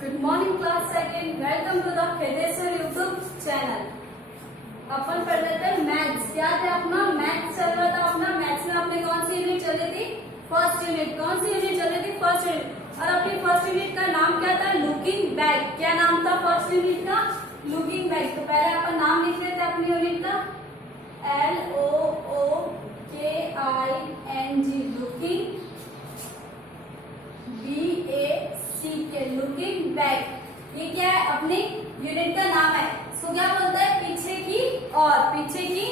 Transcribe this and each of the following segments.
Good morning class second, welcome to the Khedeshwar YouTube channel. अपन पढ़ रहे थे मैथ्स। याद है अपना मैथ्स चल रहा था अपना। मैथ्स में अपने कौन सी यूनिट चल रही थी? First unit. कौन सी यूनिट चल रही थी? First unit. और अपनी फर्स्ट यूनिट का नाम क्या था? Looking back. क्या नाम था फर्स्ट यूनिट का? Looking back. तो पहले अपन नाम लिख लेते हैं अपनी यूनिट का, LOOKING, looking, BACK, looking back. ये क्या है? अपनी यूनिट का नाम है। इसको क्या बोलते हैं? पीछे की और। पीछे की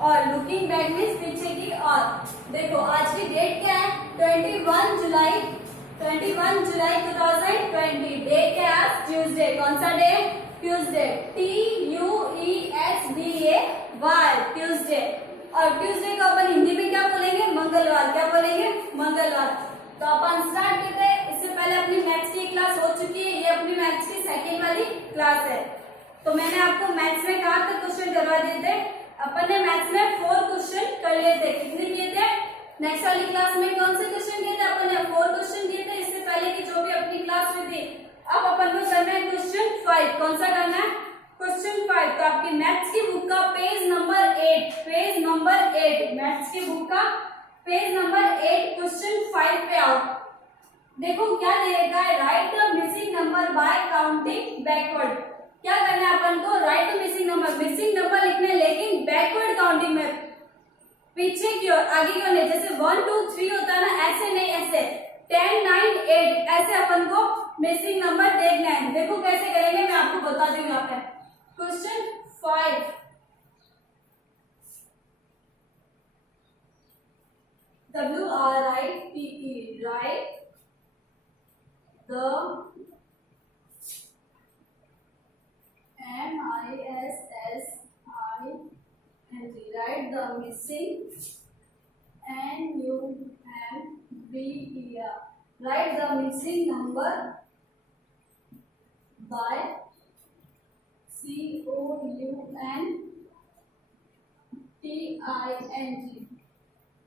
और लुकिंग बैक मीन्स पीछे की और। देखो आज की डेट क्या है? 21 जुलाई 2020। डे क्या है? ट्यूसडे। कौन सा डे? ट्यूसडे। TUESDAY, Tuesday. और ट्यूसडे को अपन हिंदी में क्या बोलेंगे? मंगलवार। क्या बोलेंगे? मंगलवार। तो अपन स्टार्ट करते हैं। इससे पहले अपनी मैथ्स की क्लास हो चुकी है। ये अपनी मैथ्स की सेकेंड वाली क्लास है। तो मैंने आपको मैथ्स में कहा था क्वेश्चन करवा दिए थे। अपन ने मैथ्स में 4 क्वेश्चन कर लिए थे। कितने किए थे? नेक्स्ट वाली क्लास में कौन से क्वेश्चन किए थे? अपन ने 4 क्वेश्चन किए थे इससे पहले की जो भी अपनी क्लास में थी। अब अपन को करना है क्वेश्चन 5। कौन सा करना है? क्वेश्चन 5। तो आपकी मैथ्स की बुक का पेज नंबर 8, मैथ्स की बुक का पेज नंबर 8 क्वेश्चन 5 पे आओ। देखो क्या दे रखा है? Write the missing number by counting backward. क्या करना है अपन को? राइट द मिसिंग नंबर लिखने, लेकिन बैकवर्ड काउंटिंग में, पीछे की ओर, आगे की ओर नहीं। जैसे 1 2 3 होता है ना, ऐसे नहीं, ऐसे 10 9 8 ऐसे अपन को मिसिंग नंबर देखना है। देखो कैसे करेंगे, मैं आपको बता दूंगी यहाँ पे। Question 5, WRITE, write the MISSING, write the missing, NUMBER, write the missing number by COUNTING,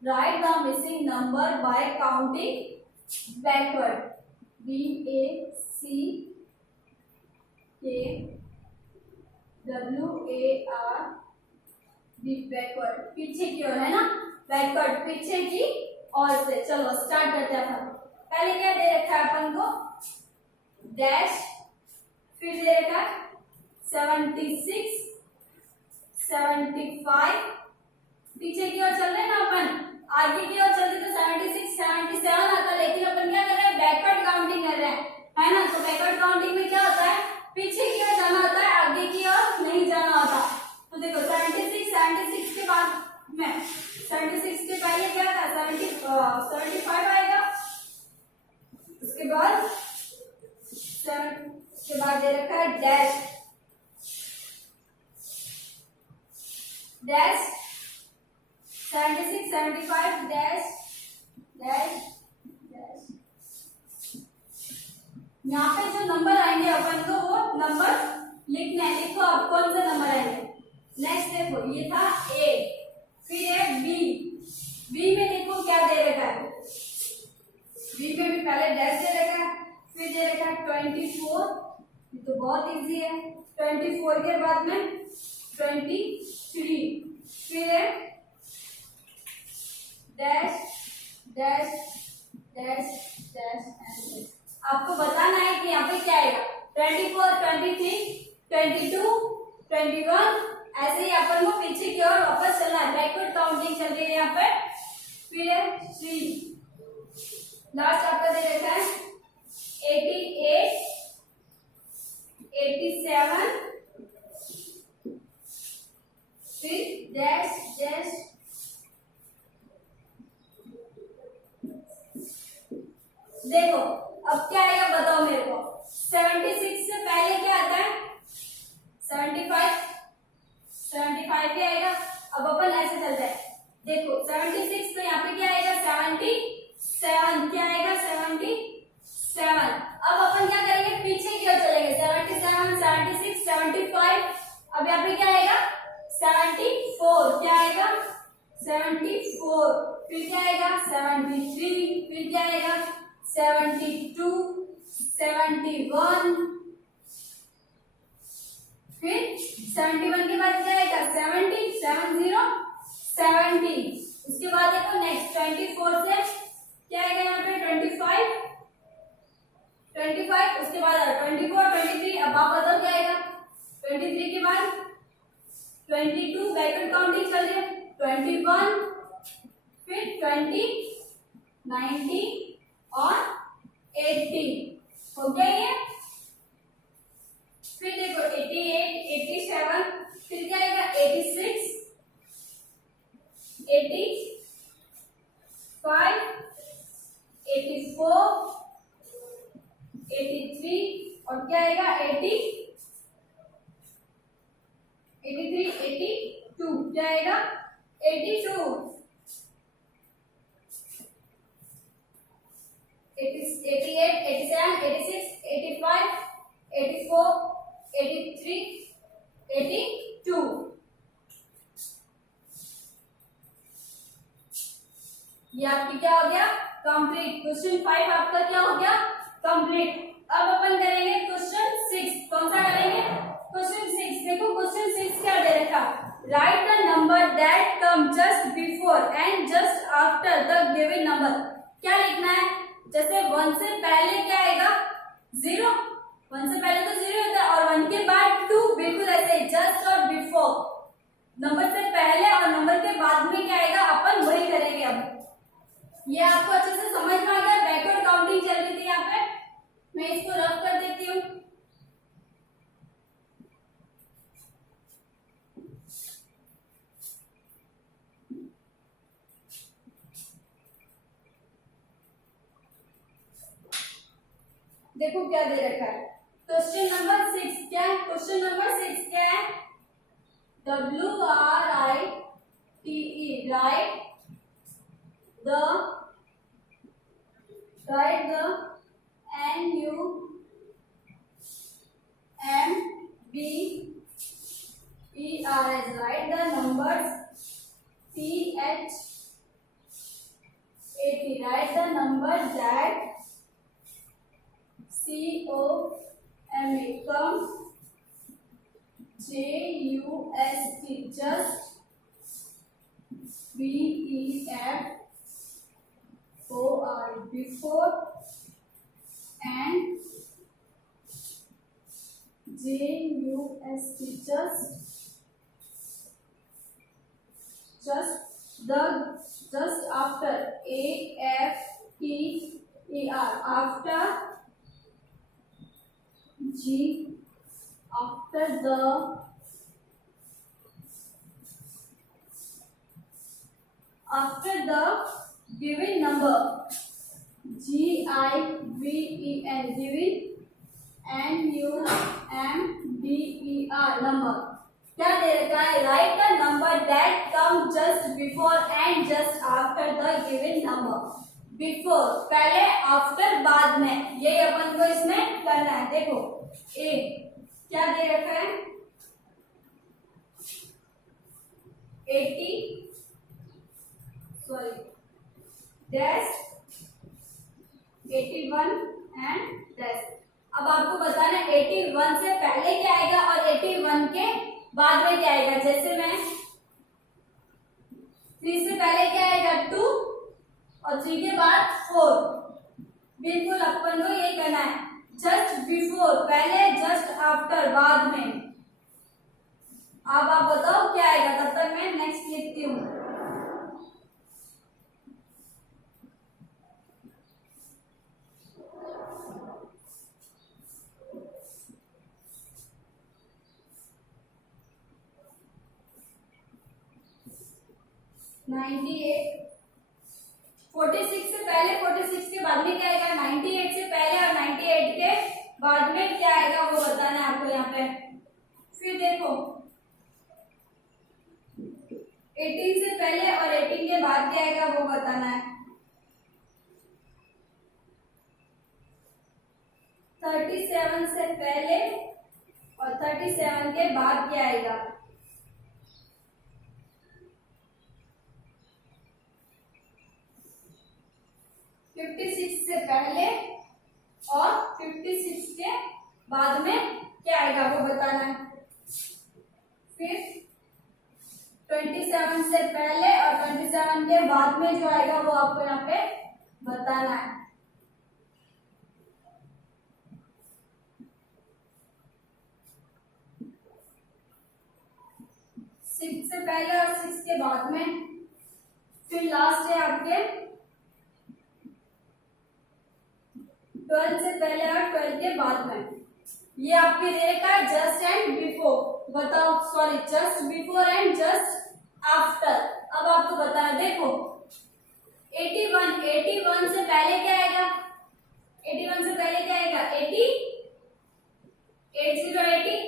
write the missing number by counting backward, BACKWARD, backward, पीछे की ओर है ना, बैकवर्ड पीछे की ओर से। चलो स्टार्ट करते हैं अपन। पहले क्या दे रखा है अपन को? डैश, फिर दे रखा है 76 75, पीछे की ओर चल रहे ना अपन, आगे की ओर चलते तो 76 77 आता, लेकिन अपन क्या कर रहे हैं? बैकवर्ड काउंटिंग कर रहे हैं, है ना। तो बैकवर्ड काउंटिंग में क्या होता है? पीछे की ओर जाना होता है, आगे की ओर नहीं जाना होता। तो देखो 76 के बाद में 76 के पहले क्या था? 75 आएगा। उसके बाद 7 के बाद दे रखा है डैश 76 75 डैश डैश डैश। यहाँ पे जो नंबर आएंगे अपन को वो नंबर लिखना है। देखो अब कौन सा नंबर आएंगे। नेक्स्ट देखो, ये था A, फिर है B में देखो क्या दे रखा है? B में भी पहले डैश दे रखा है, फिर दे रखा है 24, ये तो बहुत इजी है। 24 के बाद में 23, फिर है डैश डैश डैश डैश। आपको बताना है कि यहाँ पे क्या आएगा? 24 23 22 21, ऐसे ही अपन को पीछे की ओर वापस चलना है। बैकवर्ड काउंटिंग चल रही है यहाँ पे। फिर है 3, लास्ट आपका दे रखा है 88 87, फिर डैश डैश। देखो अब क्या आएगा बताओ मेरे को। 76 से पहले क्या आता है? 75 भी आएगा। अब अपन ऐसे चलते हैं। देखो 76 तो यहाँ पे क्या आएगा? 77, क्या आएगा? 77। अब अपन क्या करेंगे? पीछे की ओर चलेंगे। 77 76 75, अब यहाँ पे क्या आएगा? 74, क्या आएगा? 74, फिर क्या आएगा? 73, फिर क्या आएगा? 72, 71, फिर 71 के बाद क्या आएगा 70, 70, उसके बाद देखो नेक्स्ट 24 से क्या आएगा यहाँ पे 25, उसके बाद 24, 23, अब आप बताओ क्या आएगा 23 के बाद 22, बैकवर्ड काउंटिंग चल रही है 21, फिर 20, 90 और 80 हो गया ये। फिर देखो 88, 87, फिर क्या आएगा 86, 85, 84, 83 और क्या आएगा 80, 83, 82 क्या आएगा 82, 88, 87, 86, 85, 84, 83, 82। ये आपकी क्या हो गया कंप्लीट। क्वेश्चन 5 आपका क्या हो गया कंप्लीट। अब अपन करेंगे क्वेश्चन 6। कौन सा करेंगे क्वेश्चन 6। देखो क्वेश्चन 6 क्या दे रखा, right the number that come just before and just after the given number. क्या लिखना है, जैसे 1 से पहले क्या आएगा 0, 1 से पहले तो 0 होता है और 1 के बाद 2, बिल्कुल ऐसे जस्ट और बिफोर, नंबर से पहले और नंबर के बाद में क्या आएगा अपन वही करेंगे। अब ये आपको अच्छे से समझ में आ गया। बैकवर्ड काउंटिंग चल रही थी यहाँ पे, मैं इसको रफ कर देती हूँ। देखो क्या दे रखा है क्वेश्चन नंबर 6 क्या है, क्वेश्चन नंबर 6 क्या है, WRITE, write the NUMBERS, write the numbers CH80, write the number that COME, come, JUST, just, BEFOR, before, and JUST, just after, AFTER, after, G, after the given number, GIVEN, given, NUMBER, number। क्या दे रखा है, write the number that come just before and just after the given number. Before पहले, after बाद में, यही अपन को इसमें करना है। देखो ए क्या दे रखा है 80, सॉरी डैश 81 एंड डैश। अब आपको बताना 81 से पहले क्या आएगा और 81 के बाद में क्या आएगा। जैसे मैं 3 से पहले क्या आएगा 2 और 3 के बाद 4, बिल्कुल अपन को ये करना है। जस्ट बिफोर पहले, जस्ट आफ्टर बाद में। अब आप बताओ क्या आएगा, तब तक मैं नेक्स्ट लिखती हूँ। नाइन्टी 46 से पहले, 46 के बाद में क्या आएगा 98 से पहले और 98 के बाद में क्या आएगा वो बताना है आपको यहाँ पे। फिर देखो 18 से पहले और 18 के बाद क्या आएगा वो बताना है। 37 से पहले और 37 के बाद क्या आएगा। 56 से पहले और 56 के बाद में क्या आएगा वो बताना है। फिर 27 से पहले और 27 के बाद में जो आएगा वो आपको यहाँ पे बताना है। 6 से पहले और 6 के बाद में। फिर लास्ट है आपके 12 से पहले और 12 के बाद में। ये आपके दे रखा है जस्ट एंड बिफोर, बताओ, sorry just before and just after. अब आपको बताना, देखो 81 से पहले क्या आएगा, 81 से पहले क्या आएगा 80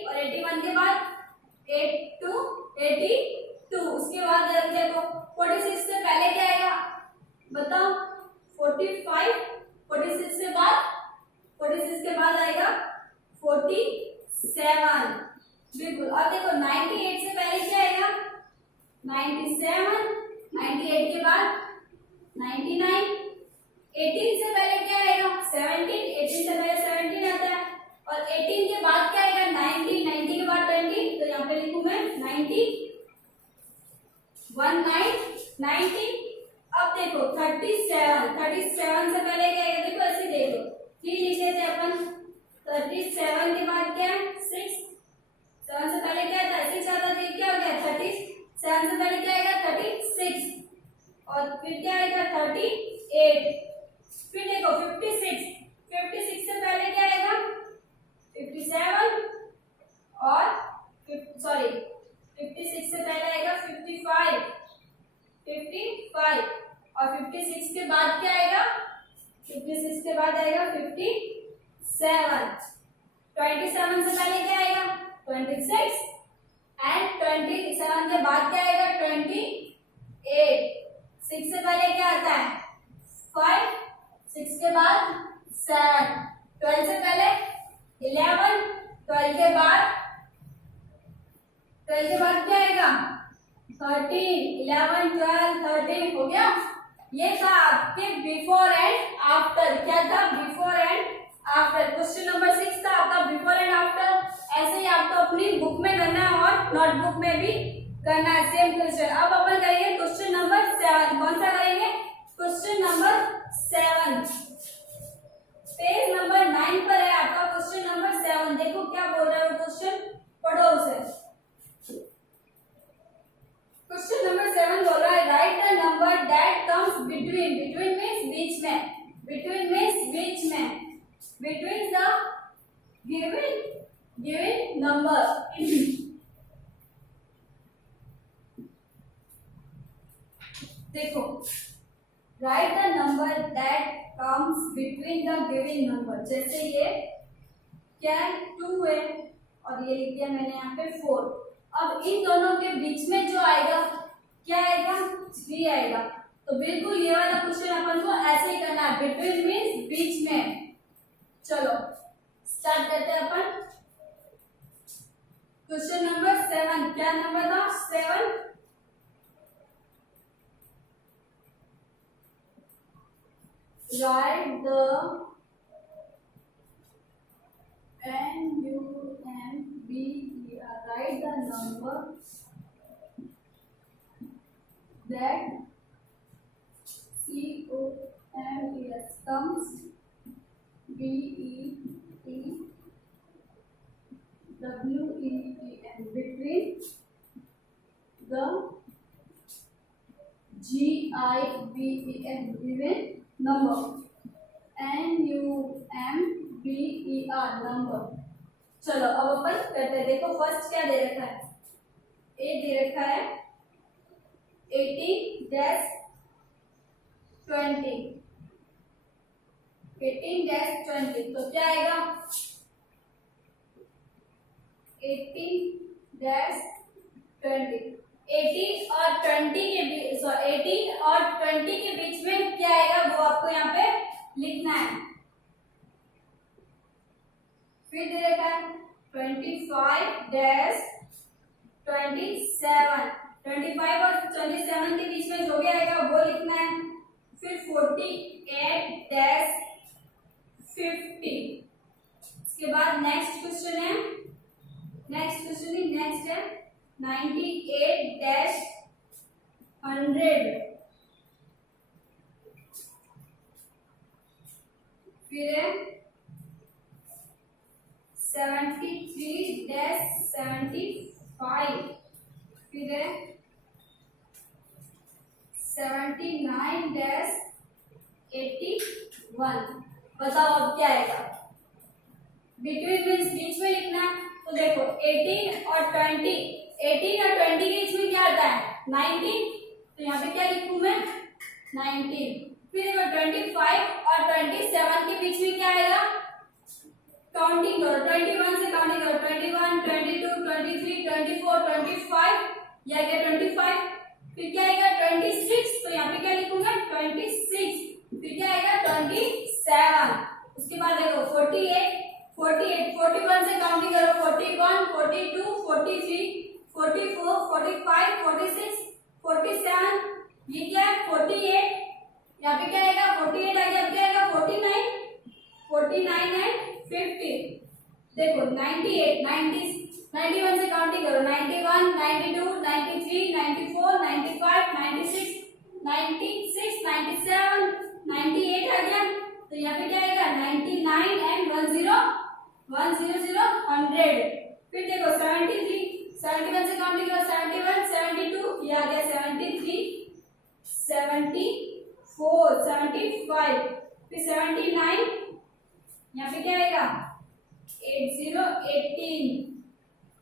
और 81 के बाद 82, उसके बाद देखो 46 से पहले क्या आएगा बताओ 45, 46 के बाद आएगा 47, बिल्कुल। और देखो 98 से पहले क्या आएगा 97, 98 के बाद 99, 18 से पहले क्या आएगा 17, 18 से पहले 17 आता है, और 18 के बाद क्या आएगा 90, 90 के बाद 20, तो यहाँ पे लिखूं मैं 90, 90। अब देखो 37 से पहले क्या आएगा, देखो ऐसे देखो 3 लिखे थे अपन, 37 के बाद क्या है 6, 7 से पहले क्या था 6 आता था, क्या हो गया 37 से पहले क्या आएगा 36, और फिर क्या आएगा 38। फिर देखो 56 से पहले क्या आएगा 57, और सॉरी 56 से पहले आएगा 55, और 56 के बाद क्या आएगा 56 के बाद आएगा 57। 27 से पहले क्या आएगा 26, एंड 27 के बाद क्या आएगा 28। 6 से पहले क्या आता है 5, 6 के बाद 7, 12 से पहले 11, 12 के बाद क्या आएगा 13, 11, 12, 13 हो गया। ये था आपके बिफोर एंड आफ्टर। क्या था before and after. Question number 6 था आपका बिफोर एंड आफ्टर। ऐसे ही आपको अपनी बुक में करना है और नोटबुक में भी करना है सेम क्वेश्चन। अब अपन करेंगे क्वेश्चन नंबर 7। कौन सा करेंगे क्वेश्चन नंबर 7। पेज नंबर 9 पर है आपका क्वेश्चन नंबर 7। देखो क्या बोल रहा है क्वेश्चन, पढ़ो उसे। क्वेश्चन नंबर 7 बोल रहा है write the number that comes between means बीच में, बिटवीन द गिवन नंबर। देखो write the number that comes between the given number. जैसे ये क्या है 2 है और ये लिख दिया मैंने यहाँ पे 4। अब इन दोनों के बीच में जो आएगा क्या आएगा 3 आएगा। तो बिल्कुल ये वाला क्वेश्चन अपन को ऐसे ही करना है, बिटवीन मींस बीच में। चलो स्टार्ट करते हैं अपन। Question number 7। क्या नंबर था 7। Write the NUMBER. Write the number that COMES comes BETWEEN between the GIBEN given number NUMBER number। चलो अब अपन करते हैं। देखो फर्स्ट क्या दे रखा है, ए दे रखा है 18-20, 18-20। तो क्या आएगा 18-20। 18 और 20 के बीच 18 और 20 के बीच में क्या आएगा वो आपको यहाँ पे लिखना है। फिर दे रखा है 25-27। 25 और 27 के बीच में जो भी आएगा वो लिखना है। फिर 48-50। 98-100, फिर है 73-75, फिर है 79-81। बताओ अब क्या आएगा? बिटवीन मीन्स बीच में लिखना है, तो देखो 18 और 20, 18 और 20 के बीच में क्या आता है? 19, तो यहाँ पे क्या लिखूं मैं? 19। फिर देखो 25 और 27 के बीच में क्या आएगा? काउंटिंग करो, 21 से काउंटिंग करो, 21, 22, 23, 24, 25, ये आ गया 25। फिर क्या आएगा? 26, तो यहाँ पे क्या लिखूंगा? 26। फिर क्या आएगा? 27। उसके बाद देखो 48, 41 से काउंटिंग करो, 41, 42, 43, 44, 45, 46, 47, ये क्या है? 48। यहाँ पे क्या आएगा? 48 आ गया। अब क्या आएगा? 49, 49 एंड 50। देखो 98, 91 से काउंटिंग करो, 91, 92, 93, 94, 95, 96, 96, 97, 98 आ गया। तो यहाँ पे क्या आएगा? 99 एंड 10, 100। फिर देखो 73, 71 से काउंटिंग करो, 71, 72, ये आ गया 73, 74, 75, फिर 79, यहाँ पे क्या आएगा? 80, 18।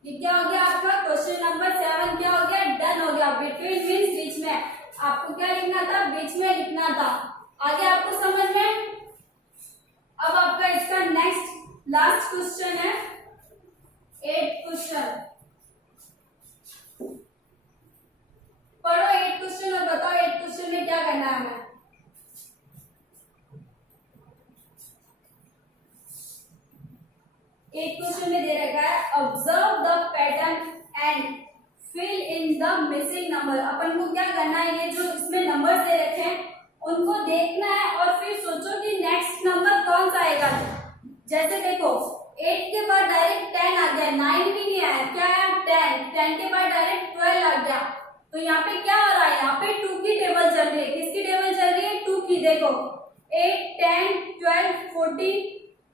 ये क्या हो गया आपका? क्वेश्चन नंबर 7 क्या हो गया? डन हो गया। बिटवीन मीन्स बीच में, आपको क्या लिखना था? बीच में लिखना था। आगे आपको समझ में? अब आपका इसका नेक्स्ट लास्ट क्वेश्चन है 8 क्वेश्चन। पढ़ो 8 क्वेश्चन और बताओ 8 क्वेश्चन में क्या करना है हमें। एक क्वेश्चन में दे रखा है observe the pattern and fill in the missing number. अपन को क्या करना है? ये जो इसमें नंबर्स दे रखे हैं उनको देखना है और फिर सोचो कि नेक्स्ट नंबर कौन सा आएगा। जैसे देखो 8 के बाद डायरेक्ट 10 आ गया, 9 भी नहीं आया, क्या आया? 10, 10 के बाद डायरेक्ट 12 आ गया। तो यहाँ पे क्या हो रहा है? यहाँ पे 2 की टेबल चल रही है। किसकी टेबल चल रही है? 2 की। देखो 8, 10, 12, 14,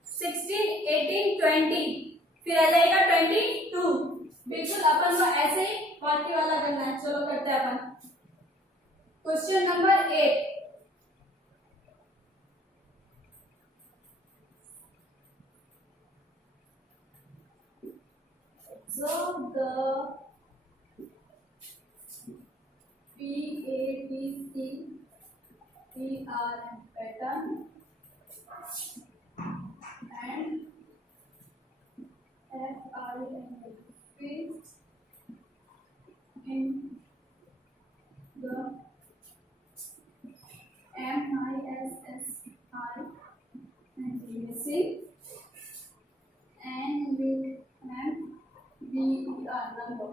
16, 18, 20, फिर आ जाएगा 22। बिल्कुल अपन को ऐसे ही बाकी वाला करना है। चलो करते हैं अपन। Question number 8, observe the PATCPR pattern and FINF in the MISSI and BSc and with MBER number।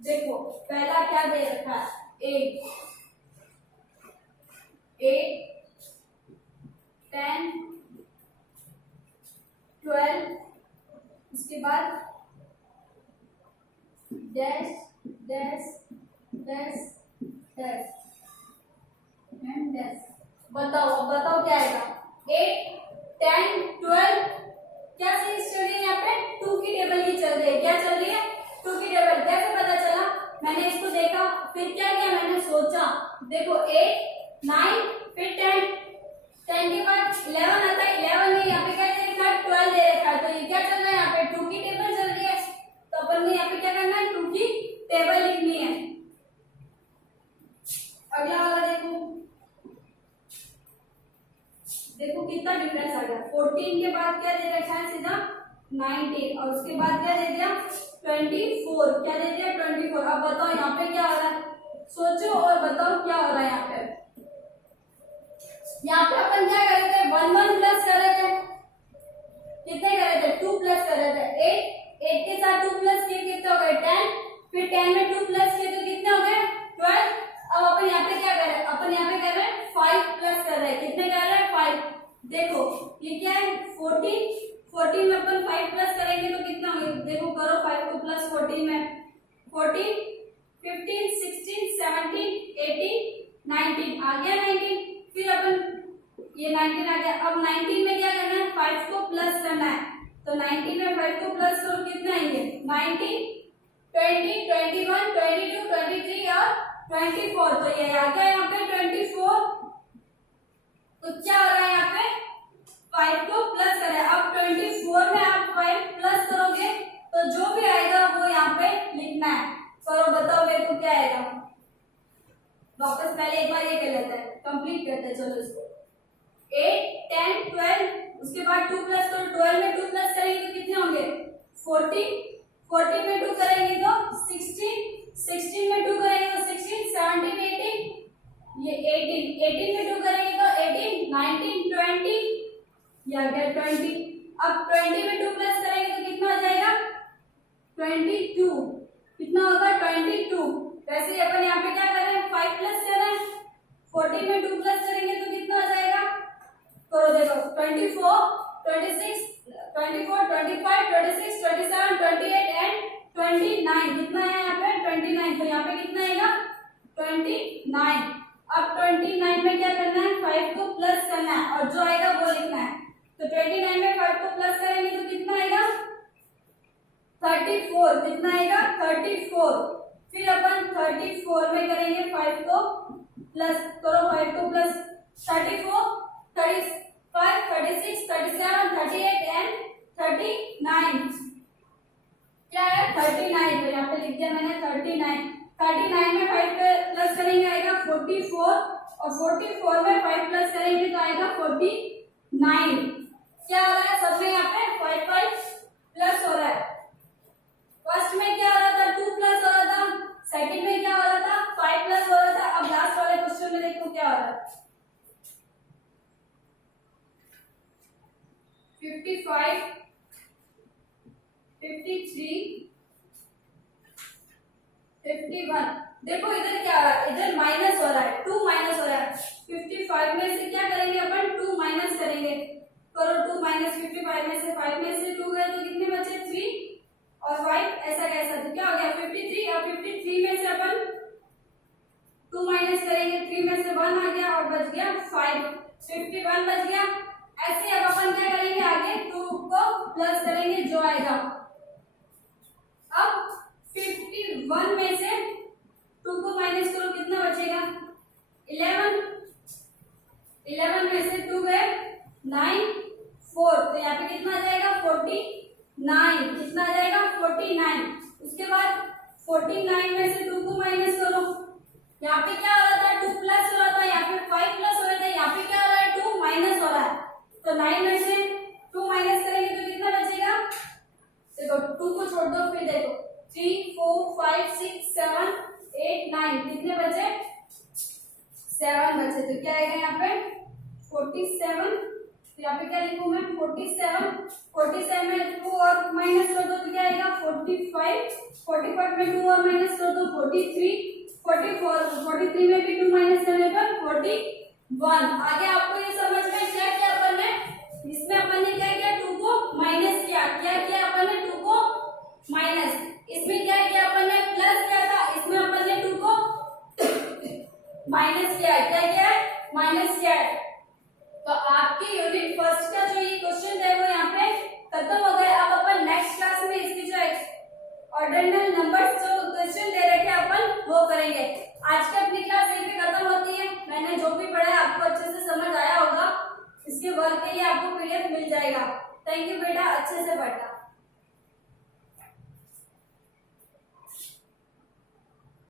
देखो पहला क्या दे रखा है? 8, 10, 12, उसके बाद dash dash dash dash and dash. बताओ क्या आएगा? 8, 10, 12 क्या सीरीज चल रही है? यहाँ पे 2 की टेबल ही चल रही है। क्या चल रही है? 2 की टेबल। कैसे पता चला? मैंने इसको देखा, फिर क्या किया? मैंने सोचा। देखो 8, 9, फिर 10, 10 के बाद 11 आता है, 11 में यहाँ पे क्या दे रखा है? 12 दे रखा है। तो ये क्या चल रहा है? यहाँ पे 2 की टेबल चल रही है। तो अपन को यहाँ पे क्या करना है? 2 की टेबल लिखनी है। अगला वाला देखो कितना डिफरेंस आ गया। 14 के बाद क्या दे रखा है? सीधा 19, और उसके बाद क्या दे दिया? 24। क्या दे दिया? 24। अब बताओ यहाँ पे क्या हो रहा है? सोचो और बताओ क्या हो रहा है यहाँ पे। यहाँ पे अपन क्या कर रहे थे? 1 1 प्लस कर रहे थे। कितने कर रहे थे? 2 प्लस कर रहे थे। 8 के साथ 2 प्लस किए कितने हो गए? 10। फिर 10 में 2 प्लस किए तो कितने हो गए? 12। अब अपन यहाँ पे क्या कर रहे हैं? अपन यहाँ पे कर रहे हैं 5 प्लस कर रहे हैं। कितने कर रहे हैं? 5। देखो ये क्या है? 14 में अपन 5 प्लस करेंगे तो कितना होंगे? देखो करो 5 को प्लस 14 में 14, 15, 16, 17, 18, 19 आ गया 19। फिर अपन ये 19 आ गया। अब 19 में क्या करना है, 5 को प्लस करना है। तो 19 में 5 को प्लस करो कितना आएंगे, 19, 20, 21, 22, 23 और 24। तो ये आ गया यहाँ पे 24। तो क्या हो रहा है यहाँ पे, 5 को प्लस करें। अब 24 में आप 5 प्लस करोगे तो जो भी आएगा वो यहाँ पे लिखना है। करो बताओ मेरे को क्या आएगा। वापस पहले एक बार ये कर लेते हैं, कंप्लीट करते हैं। चलो इसको 8, 10, 12, उसके बाद 2 प्लस करो। 12 में 2 प्लस करेंगे तो कितने होंगे, 14, 14 में 2 करेंगे तो 16, 16 में 2 करेंगे तो 16, 17, 18, ये 18, 18 में 2 करेंगे तो 18, 19, 20, ये आ गया 20। अब 20 में 2 प्लस करेंगे तो कितना हो जाएगा, 22। कितना होगा, 22। वैसे ही अपन यहाँ पे क्या कर रहे हैं, 5 प्लस कर रहे हैं। 14 में 2 प्लस करेंगे तो कितना हो जाएगा, करो देखो, 24, 26, 24, 25, 26, 27, 28 एंड 29। कितना है यहाँ पे, 29। तो यहाँ पे कितना आएगा, 29। अब 29 में क्या करना है, 5 को प्लस करना है और जो आएगा वो लिखना है। तो 29 में 5 को प्लस करेंगे तो कितना आएगा, 34। कितना आएगा, 34। फिर अपन 34 में करेंगे 5 को प्लस, करो 5 को प्लस, 34, 35, 36, 37, 38 एंड 39। क्या है, 39। तो यहाँ पे लिख दिया मैंने 39। 39 में 5 प्लस करेंगे आएगा 44 और 44 में 5 प्लस करेंगे तो आएगा 49। क्या हो रहा है सब में, यहाँ पे 5 5 प्लस हो रहा है। फर्स्ट में क्या हो रहा था, 2 प्लस हो रहा था। सेकंड में क्या हो रहा था, 5 प्लस हो रहा था। अब लास्ट वाले क्वेश्चन में देखो क्या हो रहा है, 55, 53, 51। देखो इधर क्या हो रहा है, इधर माइनस हो रहा है, 2 माइनस हो रहा है। 55 में से क्या करेंगे अपन, 2 माइनस करेंगे। करो 2 माइनस 55 में से 5 में से 2 गए तो कितने बचे, 3 और 5, ऐसा कैसा। तो क्या हो गया 53। और 53 में से अपन 2 माइनस करेंगे, 3 में से 1 आ गया और बच गया 5, 51 बच गया। ऐसे अब अपन क्या करेंगे, आगे 2 को प्लस करेंगे जो आएगा। अब 51 में से 2 को माइनस करो, कितना बचेगा, 11, 11 में से 2 गए 9, 4। तो यहाँ पे कितना आ जाएगा, 49। कितना आ जाएगा, 49। उसके बाद 49 में से 2 को माइनस करो। यहाँ पे क्या हो रहा था, 2 प्लस हो रहा था, यहाँ पे 5 प्लस हो रहा था। यहाँ पे क्या हो रहा है, 2 माइनस हो रहा है। तो 9 में से 2 माइनस करेंगे तो कितना बचेगा, देखो 2 को छोड़ दो, फिर देखो 3, 4, 5, 6, 7, 8, 9। कितने बचे, 7 बचे। तो क्या आएगा यहाँ पे, 47। तो यहाँ पे क्या लिखूं मैं, 47। 47 में 2 और माइनस कर दो तो क्या आएगा, 45। 45 में 2 और माइनस कर दो 43। 43 में भी 2 माइनस करने पर 41। आगे आपको ये समझ में क्या किया अपन ने, इसमें अपन ने क्या किया, 2 को माइनस किया। क्या किया अपन ने, 2 को माइनस। इसमें क्या किया अपन ने, प्लस किया था, इसमें अपन ने 2 को माइनस किया। क्या किया है, माइनस किया है। तो आपके यूनिट फर्स्ट का जो ये क्वेश्चन है वो यहाँ पे खत्म हो गया। अब अपन नेक्स्ट क्लास में इसकी जो ऑर्डिनल नंबर्स जो क्वेश्चन दे रखे अपन वो करेंगे। आज की अपनी क्लास यहीं पे खत्म होती है। मैंने जो भी पढ़ा है आपको अच्छे से समझ आया होगा। इसके वर्क के लिए आपको पीडीएफ मिल जाएगा। थैंक यू बेटा, अच्छे से पढ़ना।